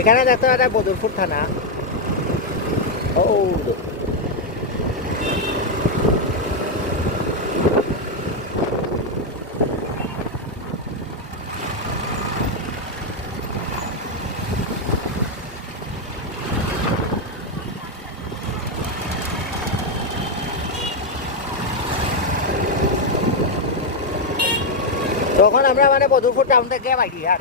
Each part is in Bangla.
এখানে দেখতে পারে বদরপুর থানা। ও তখন আমরা মানে বদরপুর টাউন থেকে বাইরি আর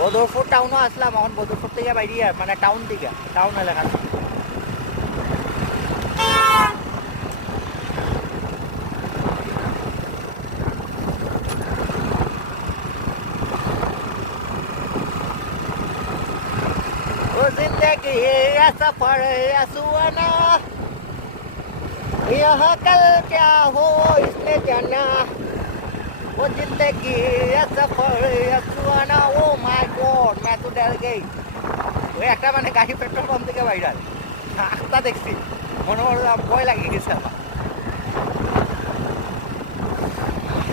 বদরপুর টাউনও আসলাম, এখন বদরপুর থেকে বাইরি আর মানে টাউন থেকে, টাউন এলাকা। वो जिंदगी ये सफर ये सुहाना, यहाँ कल क्या हो इसने जाना। वो जिंदगी ये सफर ये सुहाना। ओ माय गॉड, मैं तो डर गई। ওই একটা মানে গাড়ি পেট্রোল পাম্প থেকে বাইরে আস্তা দেখছি, মনে করলাম ভয় লাগে গেছে আমার।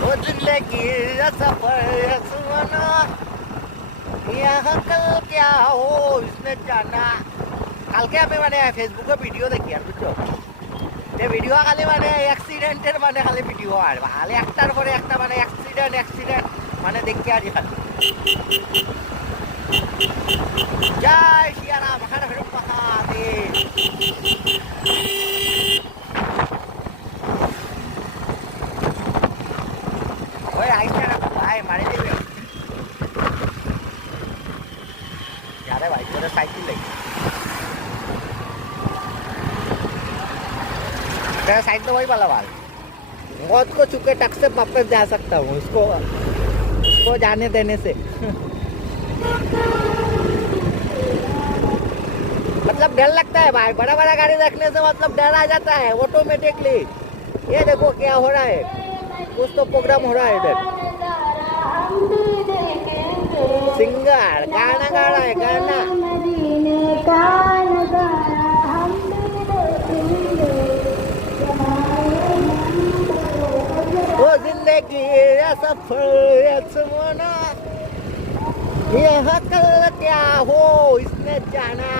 वो जिंदगी ये सफर ये सुहाना, यहाँ कल क्या हो इसने जाना। কালকে আমি মানে ফেসবুকে ভিডিও দেখি আর বুঝছো, যে ভিডিও খালি মানে অ্যাক্সিডেন্টের মানে খালি ভিডিও আর খালি একটার পরে একটা মানে অ্যাক্সিডেন্ট মানে দেখি আর খালি জয় শিয়ারাম হার হর মহাদেব। ওই আইসা না ভাই মারি দিবে যারে ভাই তোরা সাইকেল লেগে साइड तो वही वाला बाल। मौत को चुके टक से वापस जा सकता हूँ उसको जाने देने से। मतलब डर लगता है भाई, बड़ा बड़ा गाड़ी देखने से मतलब डर आ जाता है ऑटोमेटिकली। ये देखो क्या हो रहा है, कुछ तो प्रोग्राम हो रहा है इधर। सिंगर गाना गा रहा है, गाना। वो जिंदगी ये सफर ये सुहाना, यहाँ कल क्या हो इसने जाना।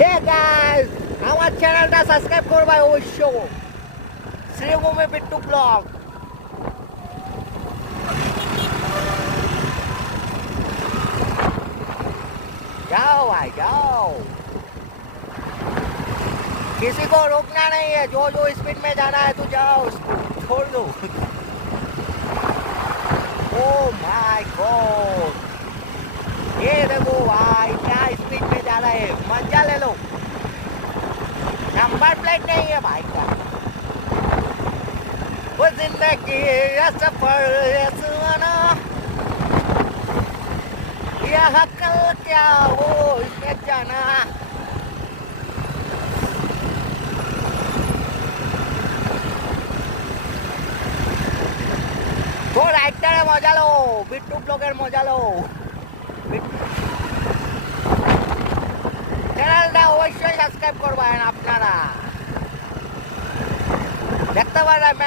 Hey guys, আমার চ্যানেলটা সাবস্ক্রাইব করবা অবশ্যই। শ্রীভূমি বিট্টু ব্লগ। जाओ भाई जाओ, किसी को रोकना नहीं है, जो जो स्पीड में जाना है तो जाओ, छोड़ दो। ओ माय गॉड, ये देखो भाई क्या स्पीड में जा रहा है, मजा ले लो। नंबर प्लेट नहीं है भाई का। वो जिंदगी ये सफर ये सुहाना, यहाँ कल क्या हो इसमें जाना। তো রাইটারে মজা লো, বিট্টু ব্লগের মজা লো। চ্যানেলটা অবশ্যই সাবস্ক্রাইব করবেন আপনারা। দেখতে পারেন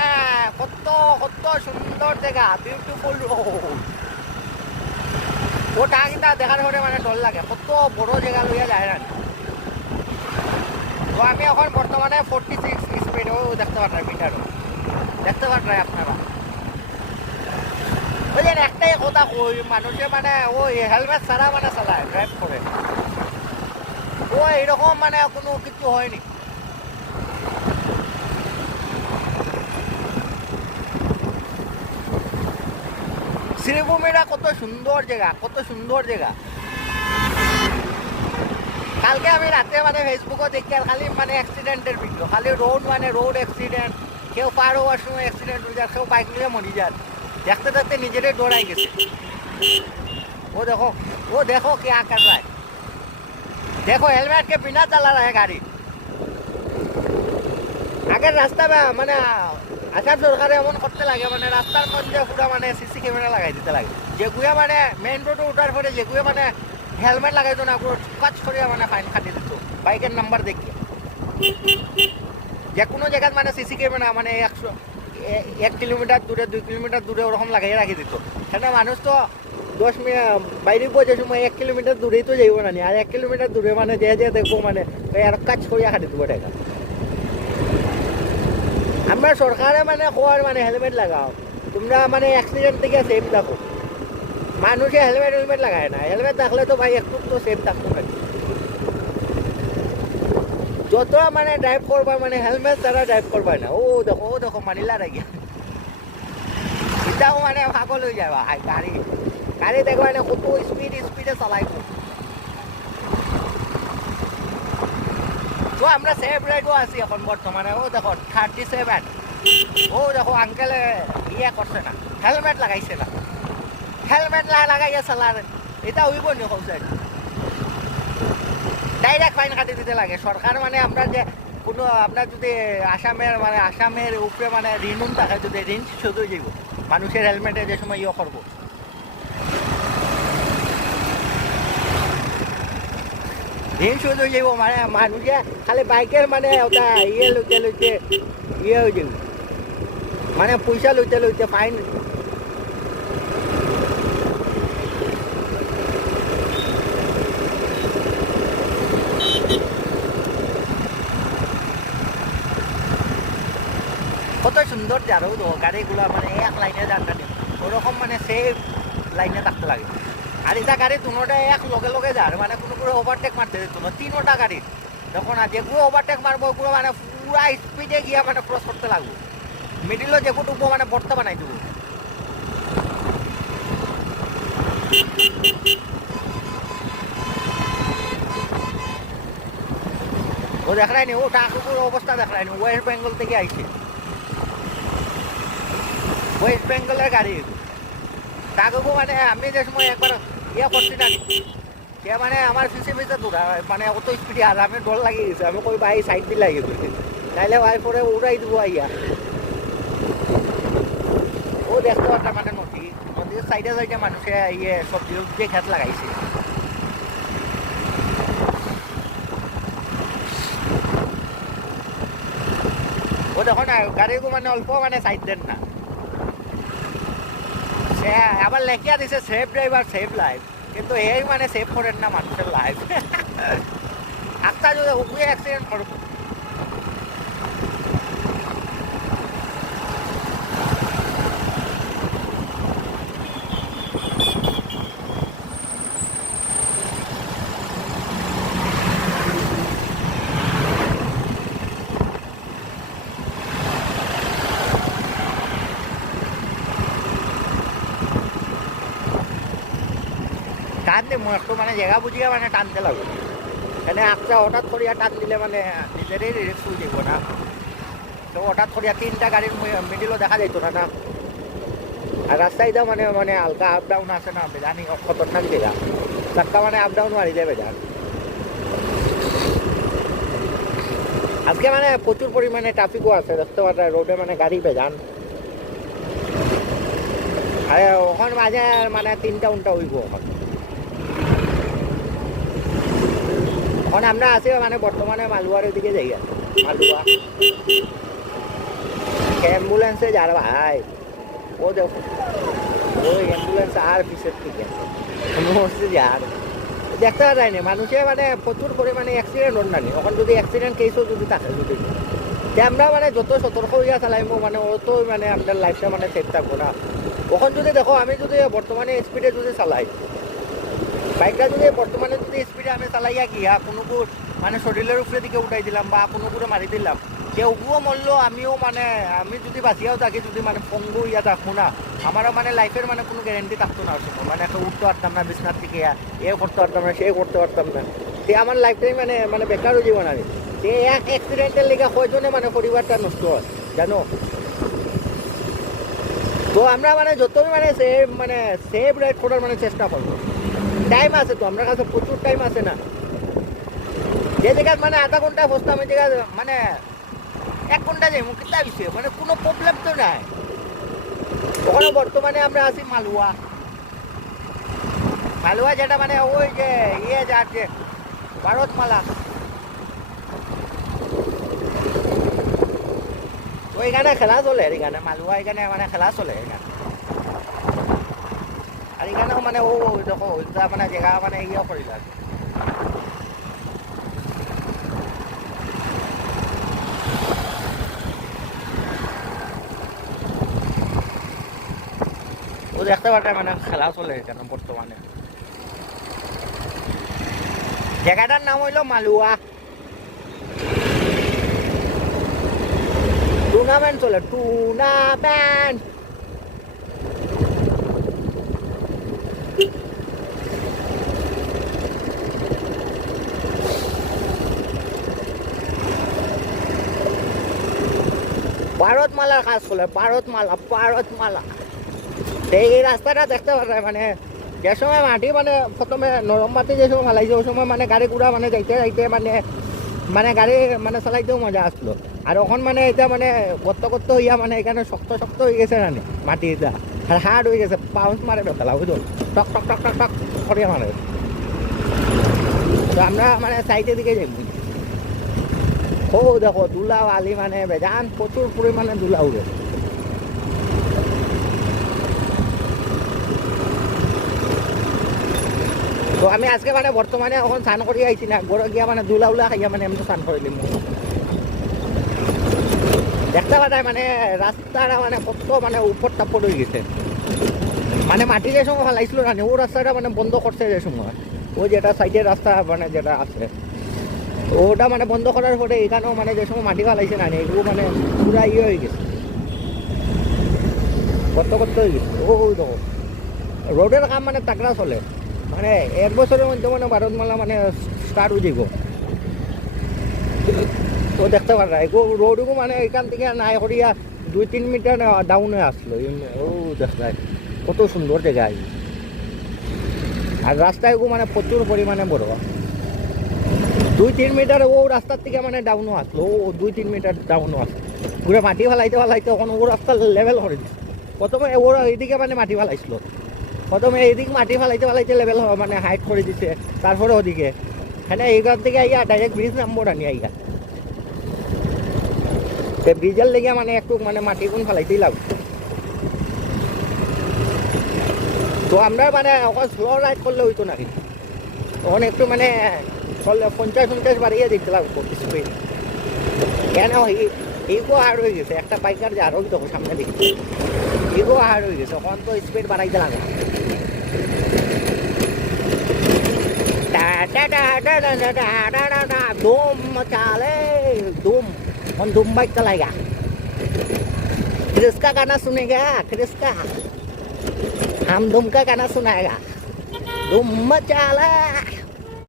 কত কত সুন্দর জায়গা, বিউটিফুল রোড। ওটা কিন্তু দেখার পরে মানে ডর লাগে, কত বড় জায়গা লইয়া যায় না। তো আমি এখন বর্তমানে 46 স্পিড দেখতে পারেন মিটারও, দেখতে পারেন আপনারা। ওই যে একটাই কথা কই, মানুষে মানে ওই হেলমেট ছাড়া মানে চালায়, ড্রাইভ করে। ও এইরকম মানে কোনো কিছু হয়নি। শ্রীভূমিটা কত সুন্দর জায়গা, কত সুন্দর জায়গা। কালকে আমি রাতে মানে ফেসবুকে দেখি আর খালি মানে অ্যাক্সিডেন্টের ভিডিও, খালি রোড মানে রোড অ্যাক্সিডেন্ট, কেউ পার হওয়ার সময় অ্যাক্সিডেন্ট হয়ে যায়, কেউ বাইক নিয়ে মরি যায়। देखते देखते নিজেরাই দৌড়াই গেছে। वो देखो क्या कर रहा है, देखो हेलमेट के बिना चला रहा है गाड़ी। আগের রাস্তা মানে আসাম সরকারে এমন করতে লাগে, মানে রাস্তার মধ্যে পুরো মানে সিসি ক্যামেরা লাগাই দিতে লাগে। যেগুলো মানে মেইন রোডে উঠার পরে যেগুলো মানে হেলমেট লাগাইতো না, পুরো কাজ করিয়া মানে ফাইন কাটি দিত বাইকের নাম্বার দেখিয়ে। যে কোনো জায়গায় মানে সিসি ক্যামেরা মানে 1 কিলোমিটার দূরে 2 কিলোমিটার দূরে ওরকম লাগাই রাখি দিত। সেটা মানুষ তো 10 মিনিট বাইরে পৌঁছার সময় 1 কিলোমিটার দূরেই তো যাইব না আর 1 কিলোমিটার দূরে মানে যে দেখবো মানে আর কাজ করিয়া খাটি দেবো টাকা আমরা সরকারে মানে হওয়ার মানে হেলমেট লাগাও তোমরা মানে অ্যাক্সিডেন্ট থেকে সেফ থাকো মানুষে হেলমেট লাগায় না হেলমেট থাকলে তো ভাই একটু তো সেফ থাকতে পারে যত মানে ড্রাইভ করবা মানে হেলমেট ছাড়া ড্রাইভ করবা না ও দেখো মানিলা রাখি এটাও মানে পাগল হয়ে যাবা গাড়ি দেখো মানে কত স্পিডে চালাইব তো আমরা সেফ রাইডও আছি এখন বর্তমানে ও দেখো 37 ও দেখো আঙ্কেলে ইয়ে করছে না হেলমেট লাগাইছে না হেলমেট লাগাইয়া চালার এটা হইব নি হোলসেল ডাইরেক্ট ফাইন কাটি দিতে লাগে সরকার মানে আমরা যে কোনো আপনার যদি আসামের উপরে মানে ঋণ থাকে যদি ঋণ শুধু যাইব মানুষের হেলমেটে যে সময় ইয়ে করবো ঋণ শুধু যাইব মানে মানুষে খালি বাইকের মানে ওটা ইয়ে লইতে ইয়ে হয়ে যাব মানে পয়সা লইতে ফাইন কত সুন্দর যারও তো গাড়িগুলো মানে এক লাইনে যান ওরকম মানে সেফ লাইনে থাকতে লাগে আর এটা গাড়ি দুটা এক লগে যার মানে কোনো ওভারটেক মারতে দিত না 3টা গাড়ি যখন যেগুলো ওভারটেক মারবো ওগুলো মানে পুরা স্পিডে গিয়া মানে ক্রস করতে লাগবো মিডিলও যেগুলো মানে বর্তা বানাই দেবো ও দেখায়নি ও টাকুর অবস্থা দেখায়নি ওয়েস্ট বেঙ্গল থেকে আইছে ওয়েস্ট বেঙ্গলের গাড়ি টাকুকু মানে আমি যে সময় একবার ইয়ে করছি না সে মানে আমার পিছে দৌড়া মানে অত স্পিডে আর আমি ডর লাগিয়ে গেছে আমি কই ভাই সাইড দিয়ে লাগিয়ে দিচ্ছি তাইলে ভাই পরে উড়াই দেবো আইয়া ও দেখতে পারতাম মানে নদীর সাইডে মানুষে ইয়ে সবজি যে খেত লাগাইছে ও দেখো না গাড়িগুলো মানে অল্প মানে সাইড দেন না সে আবার লেখিয়া দিছে সেফ ড্রাইভার সেফ লাইফ কিন্তু এই মানে সেভ করেন না মানুষের লাইফ একটা যদি উপরে অ্যাক্সিডেন্ট করব টান দিয়ে একটু মানে জায়গা বুঝিয়ে মানে টানতে লাগবে এখানে একটা হঠাৎ করিয়া টান দিলে মানে নিজেরই রিস্ক হয়ে যাব না তো হঠাৎ করিয়া 3টা গাড়ির মিডিলও দেখা যাইতো না আর রাস্তায় তো মানে হালকা আপ ডাউন আছে না জানি খতরনাক জায়গা চাক্কা মানে আপ ডাউন মারি যাবে যান আজকে মানে প্রচুর পরিমাণে ট্রাফিকও আছে দেখতে পাচ্ছেন রোডে মানে গাড়ি বেজান আর ওখান মাঝে মানে 3টা উল্টা হইব এখন আমরা আছি মানে বর্তমানে মালুয়ার দিকে যাই মালুয়া অ্যাম্বুলেন্সে যার ভাই ও দেখো ওই অ্যাম্বুলেন্স আর পিছের থেকে যার দেখতে যায়নি মানুষে মানে প্রচুর পরিমাণে অ্যাক্সিডেন্ট হন নানি এখন যদি অ্যাক্সিডেন্ট কেসও যদি থাকে যদি আমরা মানে যত সতর্ক হইয়া চালাইবো মানে অত মানে আপনার লাইফটা মানে সেফ থাকবো না ওখান যদি দেখো আমি যদি বর্তমানে স্পিডে যদি চালাই বাইকটা যদি বর্তমানে যদি স্পিডে আমি চালাইয়া গিয়া কোনো মানে শরীরের উপরে দিকে উঠাই দিলাম বা কোনো করে মারি দিলাম কেউও মরলো আমিও মানে আমি যদি বাঁচিয়াও থাকি যদি মানে পঙ্গু ইয়া থাকবো না আমারও মানে লাইফের মানে কোনো গ্যারেন্টি থাকতো না মানে একটা উঠতে পারতাম না বিছনার থেকে এ করতে পারতাম না সে করতে পারতাম না সে আমার লাইফটাই মানে বেকার হয়ে যাবো না সে এক অ্যাক্সিডেন্টের লেগে কয়জনে মানে পরিবারটা নষ্ট হয় জানো তো আমরা মানে যতই মানে সেফ রাইড করার মানে চেষ্টা করবো টাইম আছে তো আমার কাছে প্রচুর টাইম আছে না যে জায়গায় মানে আধা ঘন্টা বসতাম ওই জায়গায় মানে 1 ঘন্টা যাই মুখ কিতা বিষয় মানে কোনো প্রবলেম তো নাই ওখানে বর্তমানে আমরা আছি মালুয়া যেটা মানে ওই যে ইয়ে যাচ্ছে ভারতমালা তো এখানে খেলা চলে এখানে মালুয়া এখানে মানে খেলা চলে এখানে আর এখানেও মানে ও দেখো ওইটা মানে জায়গা মানে ইয়ে করিল আর ও দেখতে পারে মানে খেলা চলে এখানে বর্তমানে জায়গাটার নাম হইল মালুয়া টুর্নামেন্ট চলে টুর্নামেন্ট ভারতমালার কাজ চলে ভারতমালা এই রাস্তাটা দেখতে পারে মানে যে সময় মাটি মানে প্রথমে নরম মাটি যে সময় ফালাইছে ওই সময় মানে গাড়ি ঘোড়া মানে যাইতে যাইতে মানে গাড়ি মানে চালাইতেও মজা আসলো আর এখন মানে এটা মানে গর্ত হইয়া মানে এখানে শক্ত হয়ে গেছে মানে মাটি এটা আর হার্ড হয়ে গেছে পাউন্স মারে বেতলা বুঝলো টক টক টক টক টক করিয়া মানে তো আমরা মানে সাইডের দিকে যাই ও দেখো দুলা আলি মানে বেজান প্রচুর পরিমাণে দুলা উড়ে তো আমি আজকে মানে বর্তমানে এখন স্নান করি আইছি না গড়ে গিয়া মানে দুলা উলা খাইয়া মানে এমনি স্নান করে দিম দেখতে পাঠায় মানে রাস্তাটা মানে কত মানে উপর টাপর হয়ে গেছে মানে মাটি যে সময় ফেলাইছিল না ও রাস্তাটা মানে বন্ধ করছে যে সময় ওই যেটা সাইডের রাস্তা মানে যেটা আছে তো ওটা মানে বন্ধ করার পরে এখানেও মানে যে সময় মাটি ফেলাইছে না এগুলো মানে পুরা ইয়ে হয়ে গেছে কত হয়ে গেছে ও দেখো রোডের কাম মানে তাকড়া চলে মানে এক বছরের মধ্যে মানে ভারতমালা মানে স্টার্ট হয়ে যাব তো দেখতে পারা রোডও মানে এখান থেকে নাই করিয়া 2-3 মিটার ডাউনে আসলো ও দেখায় কত সুন্দর জায়গা আর রাস্তায় মানে প্রচুর পরিমাণে বড় 2-3 মিটার ও রাস্তার থেকে মানে ডাউনও আসলো ও 2-3 মিটার ডাউনও আসলো পুরো মাটি ফেলাইতে এখন ও রাস্তা লেভেল করে দিচ্ছে প্রথমে ওরা এইদিকে মানে মাটি ফেলাইছিল প্রথমে এইদিকে মাটি ফেলাইতে লেভেল মানে হাইট করে দিচ্ছে তারপরে ওদিকে হ্যাঁ এইখান থেকে আইয়া ডাইরেক্ট ব্রিজ নাম্বার আনি আইয়া ব্রিজের লেগে মানে একটু মানে মাটি কোন ফেলাইতেই লাগবে তো আমরা মানে ওখানে স্লো রাইড করলে হইতো নাকি তখন একটু মানে 50-50 বাড়িয়ে দিতে লাগতো স্পিড কেন ইগো হার্ড হয়ে গেছে একটা বাইকার যে আরো তখন সামনে দেখছি ইগো হার্ড হয়ে গেছে তখন তো স্পিড বাড়াইতে লাগে धूम मचा ले धूम हम धूम बाइक चलाएगा क्रिस का गाना सुनेगा क्रिस का हम धूम का गाना सुनाएगा धूम मचा ले